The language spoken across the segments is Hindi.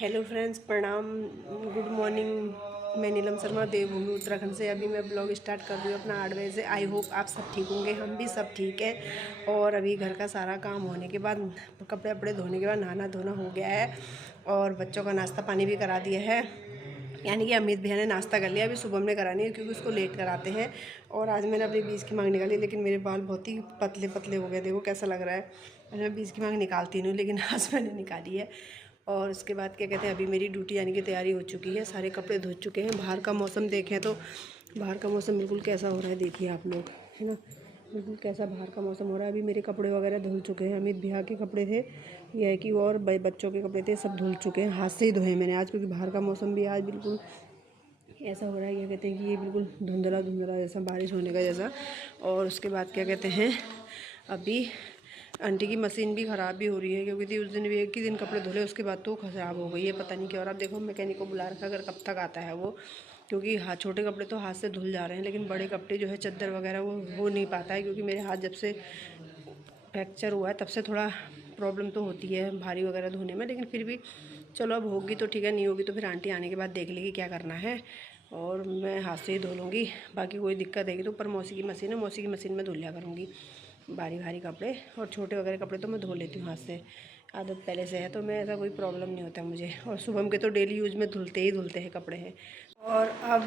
हेलो फ्रेंड्स, प्रणाम, गुड मॉर्निंग। मैं नीलम शर्मा देवभूमि उत्तराखंड से अभी मैं ब्लॉग स्टार्ट कर रही हूँ अपना 8 बजे से। आई होप आप सब ठीक होंगे, हम भी सब ठीक हैं। और अभी घर का सारा काम होने के बाद, कपड़े वपड़े धोने के बाद नहाना धोना हो गया है और बच्चों का नाश्ता पानी भी करा दिया है। यानी कि अमित भैया ने नाश्ता कर लिया, अभी सुबह में करानी है क्योंकि उसको लेट कराते हैं। और आज मैंने अपनी बीज की मांग निकाली, लेकिन मेरे बाल बहुत ही पतले पतले हो गए। देखो कैसा लग रहा है। मैं बीज की मांग निकालती नहीं, लेकिन आज मैंने निकाली है। और उसके बाद क्या कहते हैं, अभी मेरी ड्यूटी आने की तैयारी हो चुकी है, सारे कपड़े धो चुके हैं। बाहर का मौसम देखें तो बाहर का मौसम बिल्कुल कैसा हो रहा है, देखिए आप लोग, है ना। बिल्कुल कैसा बाहर का मौसम हो रहा है। अभी मेरे कपड़े वगैरह धुल चुके हैं। अमित भैया के कपड़े थे, यह है कि और बच्चों के कपड़े थे, सब धुल चुके हैं। हाथ से ही धोए मैंने आज, क्योंकि बाहर का मौसम भी आज बिल्कुल ऐसा हो रहा है, क्या कहते हैं कि ये बिल्कुल धुंधला धुंधला जैसा, बारिश होने का जैसा। और उसके बाद क्या कहते हैं, अभी आंटी की मशीन भी ख़राब भी हो रही है, क्योंकि उस दिन भी एक ही दिन कपड़े धुले, उसके बाद तो ख़राब हो गई है, पता नहीं क्या। और अब देखो मैकेनिक को बुला रखा, अगर कब तक आता है वो, क्योंकि हाथ छोटे कपड़े तो हाथ से धुल जा रहे हैं, लेकिन बड़े कपड़े जो है चादर वगैरह वो हो नहीं पाता है, क्योंकि मेरे हाथ जब से फ्रैक्चर हुआ है तब से थोड़ा प्रॉब्लम तो होती है भारी वगैरह धोने में। लेकिन फिर भी चलो, अब होगी तो ठीक है, नहीं होगी तो फिर आंटी आने के बाद देख लेगी क्या करना है। और मैं हाथ से ही धो लूँगी, बाकी कोई दिक्कत है तो ऊपर मौसी की मशीन है, मौसी की मशीन में धुल लिया करूँगी भारी भारी कपड़े। और छोटे वगैरह कपड़े तो मैं धो लेती हूँ हाथ से, आदत पहले से है, तो मैं ऐसा कोई प्रॉब्लम नहीं होता मुझे। और शुभम के तो डेली यूज़ में धुलते ही धुलते हैं कपड़े हैं। और अब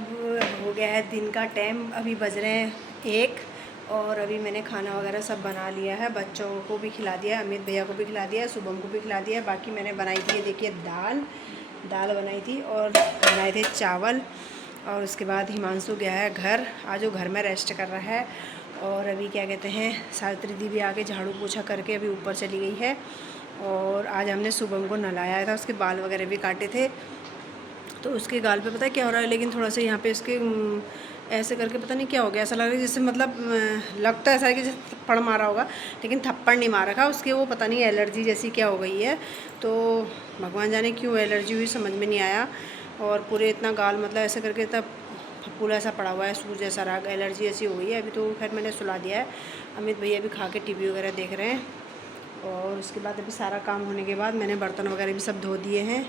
हो गया है दिन का टाइम, अभी बज रहे हैं 1। और अभी मैंने खाना वगैरह सब बना लिया है, बच्चों को भी खिला दिया है, अमित भैया को भी खिला दिया है, शुभम को भी खिला दिया है। बाकी मैंने बनाई थी, देखिए दाल बनाई थी और बनाए थे चावल। और उसके बाद हिमांशु गया है घर, आज वो घर में रेस्ट कर रहा है। और अभी क्या कहते हैं, सावित्री दी भी आके झाड़ू पोछा करके अभी ऊपर चली गई है। और आज हमने शुभम को नहलाया था, उसके बाल वगैरह भी काटे थे, तो उसके गाल पे पता है क्या हो रहा है, लेकिन थोड़ा सा यहाँ पे इसके ऐसे करके पता नहीं क्या हो गया, ऐसा लग रहा है जैसे, मतलब लगता है ऐसा है कि जैसे थप्पड़ मारा होगा, लेकिन थप्पड़ नहीं मारा था उसके, वो पता नहीं एलर्जी जैसी क्या हो गई है। तो भगवान जाने क्यों एलर्जी हुई, समझ में नहीं आया। और पूरे इतना गाल, मतलब ऐसे करके तब फूला ऐसा पड़ा हुआ है, सूज जैसा राग, एलर्जी ऐसी हो गई है। अभी तो खैर मैंने सुला दिया है, अमित भैया भी खा के टीवी वगैरह देख रहे हैं। और उसके बाद अभी सारा काम होने के बाद मैंने बर्तन वगैरह भी सब धो दिए हैं।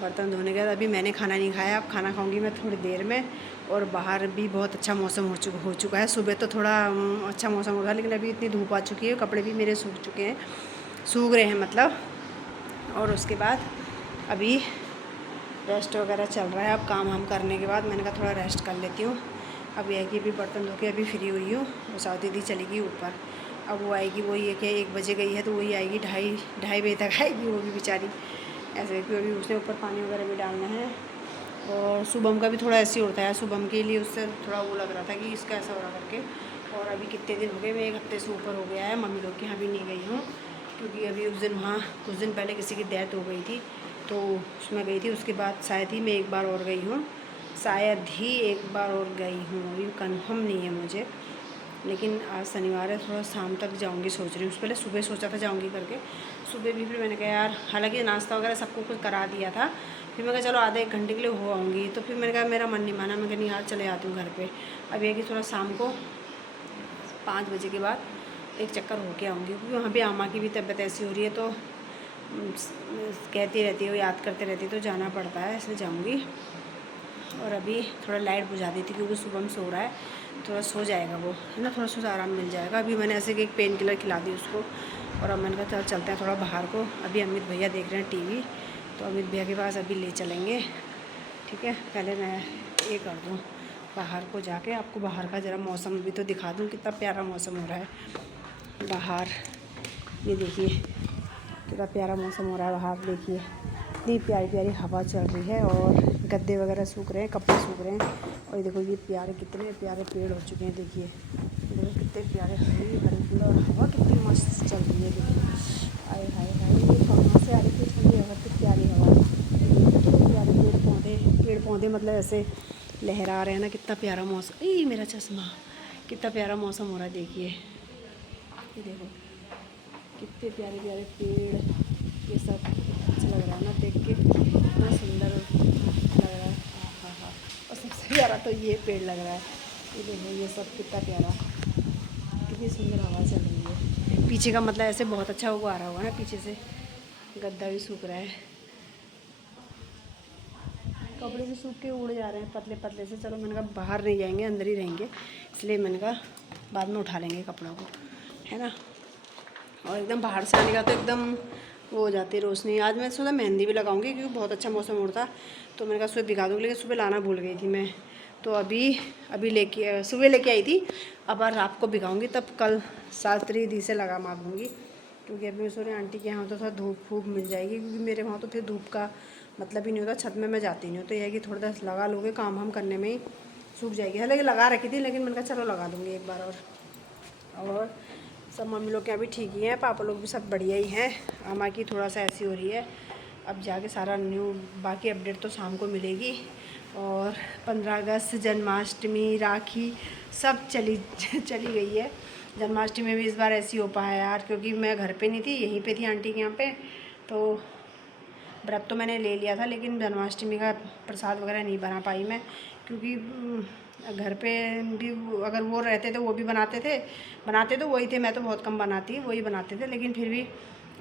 बर्तन धोने के बाद अभी मैंने खाना नहीं खाया, अब खाना खाऊंगी मैं थोड़ी देर में। और बाहर भी बहुत अच्छा मौसम हो चुका है। सुबह तो थोड़ा अच्छा मौसम हो रहा है, लेकिन अभी इतनी धूप आ चुकी है, कपड़े भी मेरे सूख चुके हैं, सूख रहे हैं मतलब। और उसके बाद अभी रेस्ट वगैरह चल रहा है। अब काम हम करने के बाद मैंने कहा थोड़ा रेस्ट कर लेती हूँ। अब यह है कि अभी बर्तन धो के अभी फ्री हुई हूँ। वो साउथ दीदी चलेगी ऊपर, अब वो आएगी, वही है कि 1 बजे गई है, तो वही आएगी ढाई बजे तक आएगी वो भी बेचारी, ऐसे क्योंकि अभी उसने ऊपर पानी वगैरह भी डालना है। और शुभम का भी थोड़ा ऐसे होता है, शुभम के लिए उससे थोड़ा वो लग रहा था कि इसका ऐसा हो रहा करके। और अभी कितने दिन हो गए, मैं 1 हफ्ते से ऊपर हो गया है, मम्मी लोग के यहाँ भी नहीं गई हूँ, क्योंकि अभी उस दिन वहाँ कुछ दिन पहले किसी की डेथ हो गई थी, तो उसमें गई थी। उसके बाद शायद ही मैं एक बार और गई हूँ, शायद ही एक बार और गई हूँ, अभी कंफर्म नहीं है मुझे। लेकिन आज शनिवार है, थोड़ा शाम तक जाऊंगी सोच रही हूँ। पहले सुबह सोचा था जाऊंगी करके, सुबह भी फिर मैंने कहा यार, हालांकि नाश्ता वगैरह सबको कुछ करा दिया था, फिर मैं कहा चलो आधे 1 घंटे के लिए हो आऊँगी, तो फिर मैंने कहा मेरा मन नहीं माना, मैं कहा नहीं यार चले आती हूँ घर पे। अब यह कि थोड़ा शाम को 5 बजे के बाद एक चक्कर होके आऊँगी, क्योंकि वहाँ भी आमा की भी तबीयत ऐसी हो रही है, तो कहती रहती है, याद करते रहती है, तो जाना पड़ता है, इसलिए जाऊँगी। और अभी थोड़ा लाइट बुझा दी थी, क्योंकि सुबह में सो रहा है, थोड़ा सो जाएगा वो, है ना, थोड़ा सा आराम मिल जाएगा। अभी मैंने ऐसे कि एक पेन किलर खिला दी उसको। और अब मैंने कहा चलते हैं थोड़ा बाहर को, अभी अमित भैया देख रहे हैं टीवी, तो अमित भैया के पास अभी ले चलेंगे, ठीक है। पहले मैं ये कर दूँ, बाहर को जाके आपको बाहर का ज़रा मौसम भी तो दिखा दूँ, कितना प्यारा मौसम हो रहा है बाहर। ये देखिए कितना प्यारा मौसम हो रहा है बाहर, देखिए इतनी प्यारी प्यारी हवा चल रही है, और गद्दे वगैरह सूख रहे हैं, कपड़े सूख रहे हैं। और देखो ये प्यारे, कितने प्यारे पेड़ हो चुके हैं, देखिए देखो कितने प्यारे हरी भरी, और हवा कितनी मस्त चल रही है, देखिए आए हाय हाय, ये कहाँ से आ रही थी ठंडी हवा, कितनी प्यारी हवा, कितने प्यारे पेड़ पौधे मतलब ऐसे लहरा रहे हैं ना, कितना प्यारा मौसम। ये मेरा चश्मा, कितना प्यारा मौसम हो रहा है, देखिए ये देखो कितने प्यारे प्यारे पेड़, ये सब अच्छा लग रहा है ना देख के, कितना सुंदर लग रहा है। हाँ हाँ, और सबसे प्यारा तो ये पेड़ लग रहा है, ये देखो ये सब कितना प्यारा, कितनी सुंदर हवा चल रही है। पीछे का मतलब ऐसे बहुत अच्छा वो आ रहा होगा ना, पीछे से गद्दा भी सूख रहा है, कपड़े भी सूख के उड़ जा रहे हैं पतले पतले से। चलो मैंने कहा बाहर नहीं जाएंगे, अंदर ही रहेंगे, इसलिए मैंने कहा बाद में उठा लेंगे कपड़ों को, है ना। और एकदम बाहर से आने का तो एकदम वो हो जाती है रोशनी। आज मैं सोचा मेहंदी भी लगाऊंगी क्योंकि बहुत अच्छा मौसम हो रहा था, तो मैंने कहा सुबह भिगा दूँगी, लेकिन सुबह लाना भूल गई थी मैं। तो अभी लेके सुबह लेके आई थी, अब रात को भिगाऊंगी, तब कल सात्री दी से लगा मारूँगी। क्योंकि अभी मैं सोच रही आंटी के यहाँ तो थोड़ा धूप फूप मिल जाएगी, क्योंकि मेरे वहाँ तो फिर धूप का मतलब ही नहीं होता, छत में मैं जाती नहीं हूँ। तो यह है कि थोड़ा सा लगा लोगे, काम हम करने में ही सूख जाएगी। हालांकि लगा रखी थी, लेकिन मैंने कहा चलो लगा दूँगी एक बार। और सब मम्मी लोग के यहाँ भी ठीक ही हैं, पापा लोग भी सब बढ़िया ही हैं। अम्मा की थोड़ा सा ऐसी हो रही है, अब जाके सारा न्यू बाकी अपडेट तो शाम को मिलेगी। और 15 अगस्त, जन्माष्टमी, राखी सब चली गई है। जन्माष्टमी में भी इस बार ऐसी हो पाया यार, क्योंकि मैं घर पे नहीं थी, यहीं पे थी आंटी के यहाँ पे। तो व्रत तो मैंने ले लिया था, लेकिन जन्माष्टमी का प्रसाद वगैरह नहीं बना पाई मैं, क्योंकि घर पे भी अगर वो रहते थे वो भी बनाते तो वही थे, मैं तो बहुत कम बनाती, वही बनाते थे। लेकिन फिर भी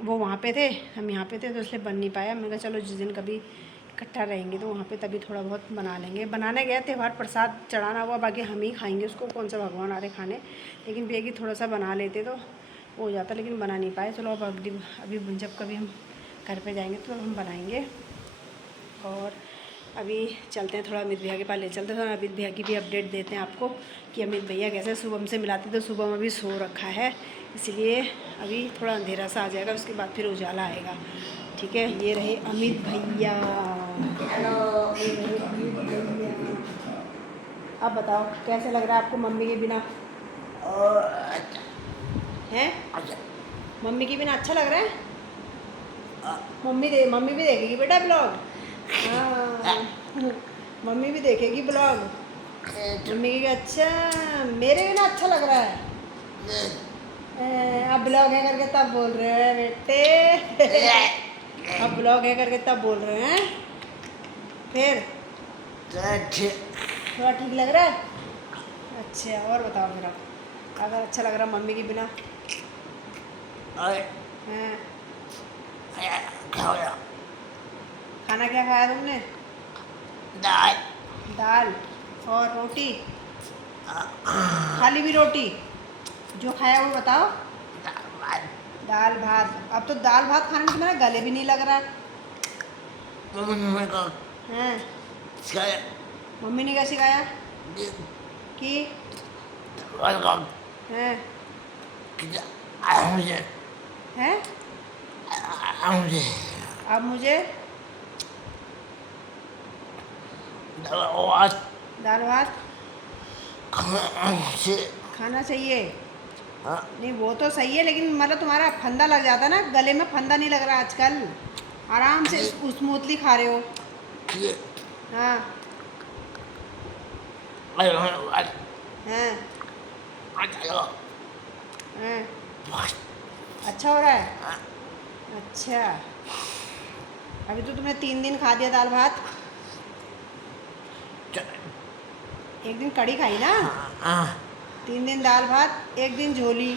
वो वहाँ पे थे, हम यहाँ पे थे, तो इसलिए बन नहीं पाया। मैंने कहा चलो जिस दिन कभी इकट्ठा रहेंगे तो वहाँ पे तभी थोड़ा बहुत बना लेंगे। बनाने गए त्यौहार प्रसाद चढ़ाना हुआ, बाकी हम ही खाएंगे उसको, कौन सा भगवान आ रहे खाने। लेकिन भैया कि थोड़ा सा बना लेते तो हो जाता, लेकिन बना नहीं पाए। चलो अब अभी जब कभी हम घर पे जाएंगे तो हम बनाएंगे। और अभी चलते हैं, थोड़ा अमित भैया के पास ले चलते हैं, अमित भैया की भी अपडेट देते हैं आपको कि अमित भैया कैसे। शुभम से मिलाते तो शुभम अभी सो रखा है, इसलिए अभी थोड़ा अंधेरा सा आ जाएगा, उसके बाद फिर उजाला आएगा। ठीक है, ये रहे अमित भैया। अब बताओ कैसे लग रहा है आपको मम्मी के बिना? हैं? मम्मी के बिना अच्छा लग रहा है? मम्मी भी देखेगी बेटा ब्लॉग। हाँ, मम्मी भी देखेगी ब्लॉग। मम्मी की अच्छा, मेरे बिना अच्छा लग रहा है। अब ब्लॉग है करके तब बोल रहे हैं बेटे। अब ब्लॉग है करके तब बोल रहे हैं। फिर थोड़ा ठीक लग रहा है? अच्छा, और बताओ मेरा, अगर अच्छा लग रहा मम्मी के बिना? हाँ, खाना क्या खाया तुमने? दाल और रोटी? खाली भी रोटी? जो खाया वो बताओ। दाल भात। अब तो दाल भात खाने में तुम्हारा गले भी नहीं लग रहा है। हाँ, मम्मी ने क्या सिखाया? कि हैं? अब मुझे दाल भात खाना चाहिए। नहीं वो तो सही है, लेकिन मतलब तुम्हारा फंदा लग जाता ना, गले में फंदा नहीं लग रहा आजकल, आराम से स्मूथली खा रहे हो। हाँ हाँ हाँ, अच्छा हो रहा है। अच्छा, अभी तो तुमने 3 दिन खा दिया दाल भात। एक दिन कड़ी खाई ना, 3 दिन दाल भात, 1 दिन झोली।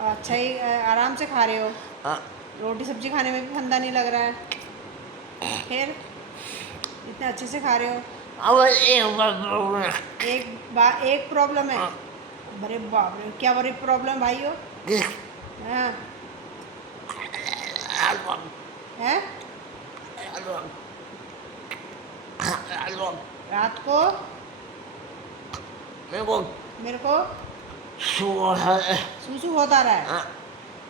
अच्छा ही आराम से खा रहे हो। रोटी सब्जी खाने में भी फंदा नहीं लग रहा है, फिर इतने अच्छे से खा रहे हो। एक प्रॉब्लम है। अरे बाप रे, क्या बड़ी प्रॉब्लम भाई हो? हाँ है? रात को मेरे को सूसू होता रहा है।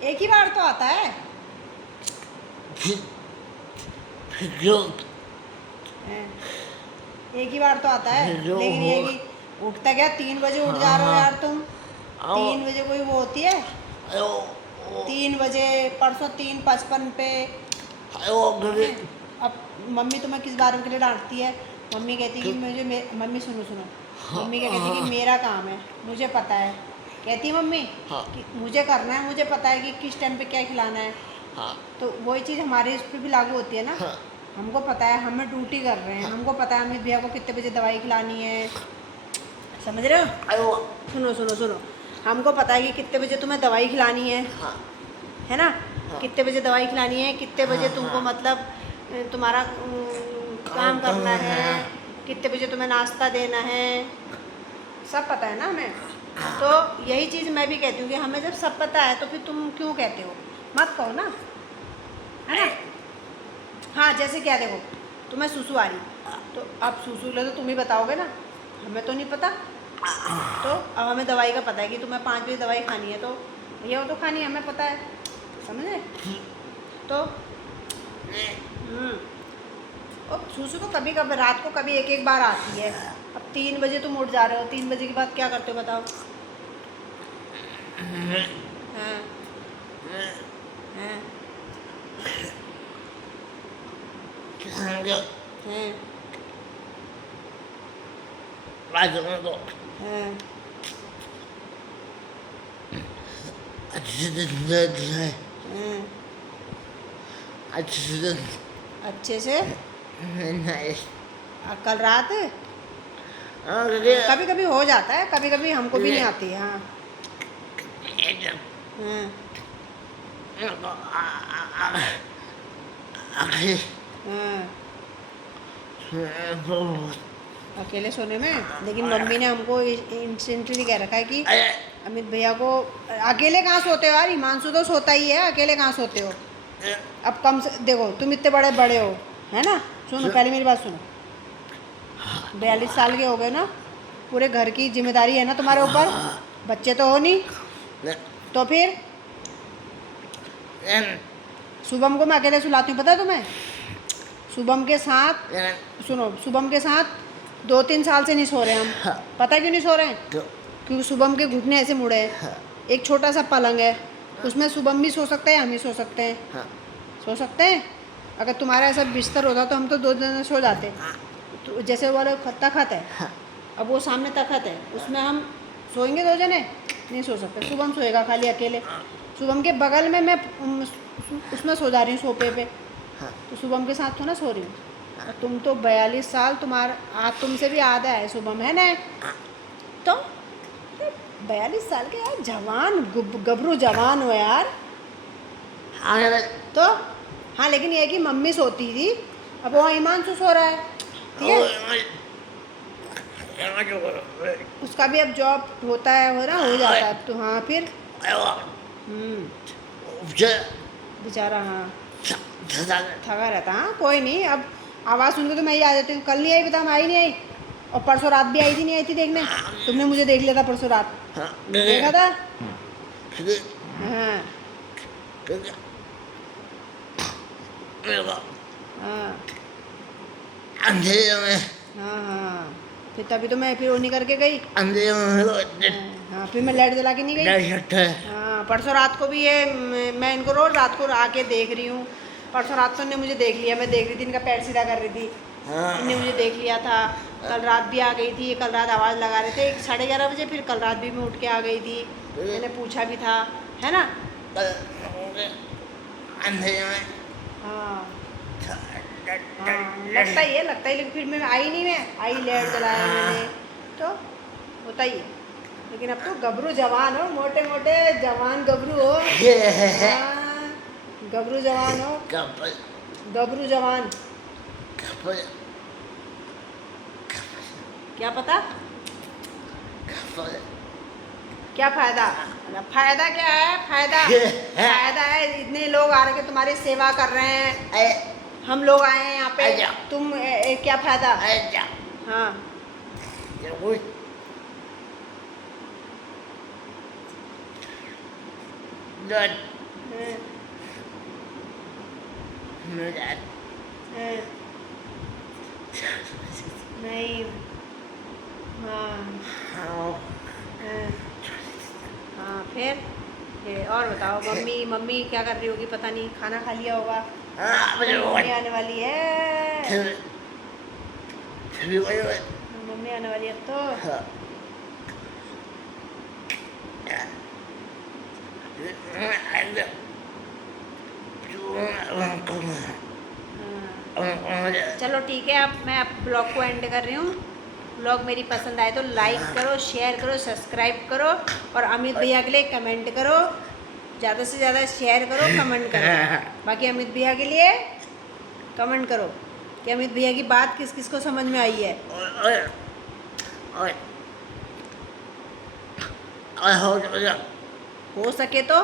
एक ही बार तो आता है। एक ही बार तो आता है, लेकिन ये कि उठता क्या 3 बजे उठ जा रहे हो यार तुम। 3 बजे कोई वो होती है? 3 बजे परसों 3:55 पे। अब मम्मी तुम्हें किस बात के लिए डांटती है? मम्मी कहती कि मम्मी सुनो मम्मी क्या कहती कि मेरा काम है, मुझे पता है। कहती है मम्मी कि मुझे करना है, मुझे पता है कि किस टाइम पे क्या खिलाना है। तो वही चीज़ हमारे इस पर भी लागू होती है ना। हमको पता है, हमें ड्यूटी कर रहे हैं, हमको पता है अमित भैया को कितने बजे दवाई खिलानी है, समझ रहे हो? सुनो, हमको पता है कि कितने बजे तुम्हें दवाई खिलानी है ना? कितने बजे दवाई खिलानी है, कितने बजे तुमको मतलब तुम्हारा काम करना है, कितने बजे तुम्हें नाश्ता देना है, सब पता है ना हमें। तो यही चीज़ मैं भी कहती हूँ कि हमें जब सब पता है तो फिर तुम क्यों कहते हो, मत कहो ना, है ना। हाँ जैसे क्या, देखो तुम्हें सुसु आ रही तो अब सुसु ले तो तुम ही बताओगे ना, हमें तो नहीं पता। तो अब हमें दवाई का पता है कि तुम्हें 5 बजे दवाई खानी है, तो भैया वो तो खानी है, हमें पता है, समझे। तो और सुसु तो कभी कभी रात को कभी एक बार आती है। अब 3 बजे तुम उठ जा रहे हो, 3 बजे के बाद क्या करते हो बताओ। हाँ हाँ हाँ अच्छे से कल रात कभी कभी हो जाता है, कभी कभी हमको भी नहीं आती है। हाँ अकेले सोने में, लेकिन मम्मी ने हमको इंस्टेंटली कह रखा है कि अमित भैया को अकेले कहाँ सोते हो यार, हिमांशु तो सोता ही है, अकेले कहाँ सोते हो। अब कम से देखो तुम इतने बड़े बड़े हो, है ना। सुनो पहले मेरी बात सुनो, 42 साल के हो गए ना, पूरे घर की जिम्मेदारी है ना तुम्हारे ऊपर, बच्चे तो हो नहीं, तो फिर शुभम को मैं अकेले सुलाती हूँ, पता है तुम्हें। शुभम के साथ सुनो, शुभम के साथ 2-3 साल से नहीं सो रहे हम, पता है क्यों नहीं सो रहे हैं, क्योंकि शुभम के घुटने ऐसे मुड़े हैं। एक छोटा सा पलंग है, उसमें शुभम भी सो सकते हैं, हम भी सो सकते हैं, सो सकते हैं। अगर तुम्हारा ऐसा बिस्तर होता तो हम तो 2 जने सो जाते। तो जैसे वाले तखत है, अब वो सामने तखत है, उसमें हम सोएंगे 2 जने, नहीं सो सकते। शुभम सोएगा खाली अकेले, शुभम के बगल में मैं उसमें सो जा रही हूँ सोफे पे, तो शुभम के साथ तो ना सो रही हूँ। तुम तो 42 साल, तुम्हारा तुमसे भी आधा है शुभम, है ना। तो 42 साल के यार, जवान गबरू जवान हो यार। तो हाँ, लेकिन ये कि मम्मी सोती थी, अब वो हिमांशु सो रहा है, ठीक है। उसका भी अब जॉब होता है, हो रहा हो जाता है, तो हाँ फिर बेचारा हाँ थका रहता। हाँ कोई नहीं, अब आवाज़ सुन के तो मैं ही आ जाती हूँ। कल नहीं आई, बता, हम आई नहीं आई, और परसों रात भी आई थी, नहीं आई थी देखने, तुमने मुझे देख लिया था परसों रात, देखा था। हाँ हाँ हाँ, फिर तभी तो मैं फिर वो नहीं करके गई। हाँ फिर मैं लाइट जला के नहीं गई। हाँ परसों रात को भी ये मैं इनको रोज रात को आके देख रही हूँ। परसों रात को इन्हें मुझे देख लिया, मैं देख रही थी, इनका पैर सीधा कर रही थी, इन्हें मुझे देख लिया था। कल रात भी आ गई थी, कल रात आवाज़ लगा रहे थे 11:30 बजे, फिर कल रात भी मैं उठ के आ गई थी, मैंने पूछा भी था, है ना। हाँ हाँ लगता ही है, लेकिन फिर मैं आई नहीं, मैं आई लेट जलाया मैंने, तो होता ही है। लेकिन अब तो गबरू जवान हो, मोटे मोटे जवान गबरू हो। हाँ गबरू जवान हो, गबरू जवान। क्या पता क्या फ़ायदा, फ़ायदा क्या है, फ़ायदा है इतने लोग आ रहे के तुम्हारी सेवा कर रहे हैं, हम लोग आए हैं यहाँ पे, तुम क्या फ़ायदा। हाँ नहीं। हाँ हाँ फिर ये और बताओ, मम्मी क्या कर रही होगी, पता नहीं, खाना खा लिया होगा। मम्मी आने वाली है, मम्मी आने वाली है तो चलो ठीक है। अब मैं ब्लॉग को एंड कर रही हूँ। ब्लॉग मेरी पसंद आए तो लाइक करो, शेयर करो, सब्सक्राइब करो, और अमित भैया के लिए कमेंट करो, ज़्यादा से ज़्यादा शेयर करो, कमेंट करो। बाकी अमित भैया के लिए कमेंट करो, कि अमित भैया की बात किस किस को समझ में आई है। हो सके तो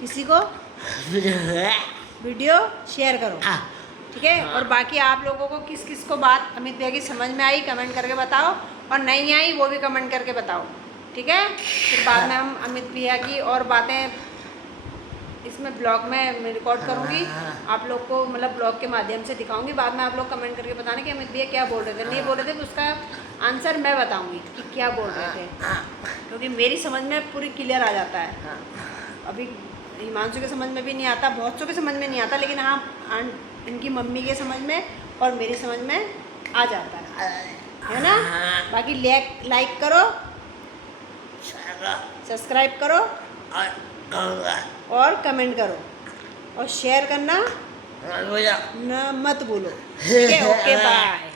किसी को वीडियो शेयर करो, ठीक है। और बाकी आप लोगों को किस किस को बात अमित भैया की समझ में आई कमेंट करके बताओ, और नहीं आई वो भी कमेंट करके बताओ, ठीक है। फिर बाद में हम अमित भैया की और बातें इसमें ब्लॉग में रिकॉर्ड करूँगी, आप लोग को मतलब ब्लॉग के माध्यम से दिखाऊंगी। बाद में आप लोग कमेंट करके बताना कि अमित भैया क्या बोल रहे थे, नहीं बोल रहे थे तो उसका आंसर मैं बताऊंगी कि क्या बोल रहे थे, क्योंकि मेरी समझ में पूरी क्लियर आ जाता है। अभी हिमांशु के समझ में भी नहीं आता, बहुत सौ के समझ में नहीं आता, लेकिन हाँ इनकी मम्मी के समझ में और मेरी समझ में आ जाता है ना। बाकी लाइक करो, सब्सक्राइब करो और कमेंट करो, और शेयर करना न मत भूलो, ठीक है। Okay bye.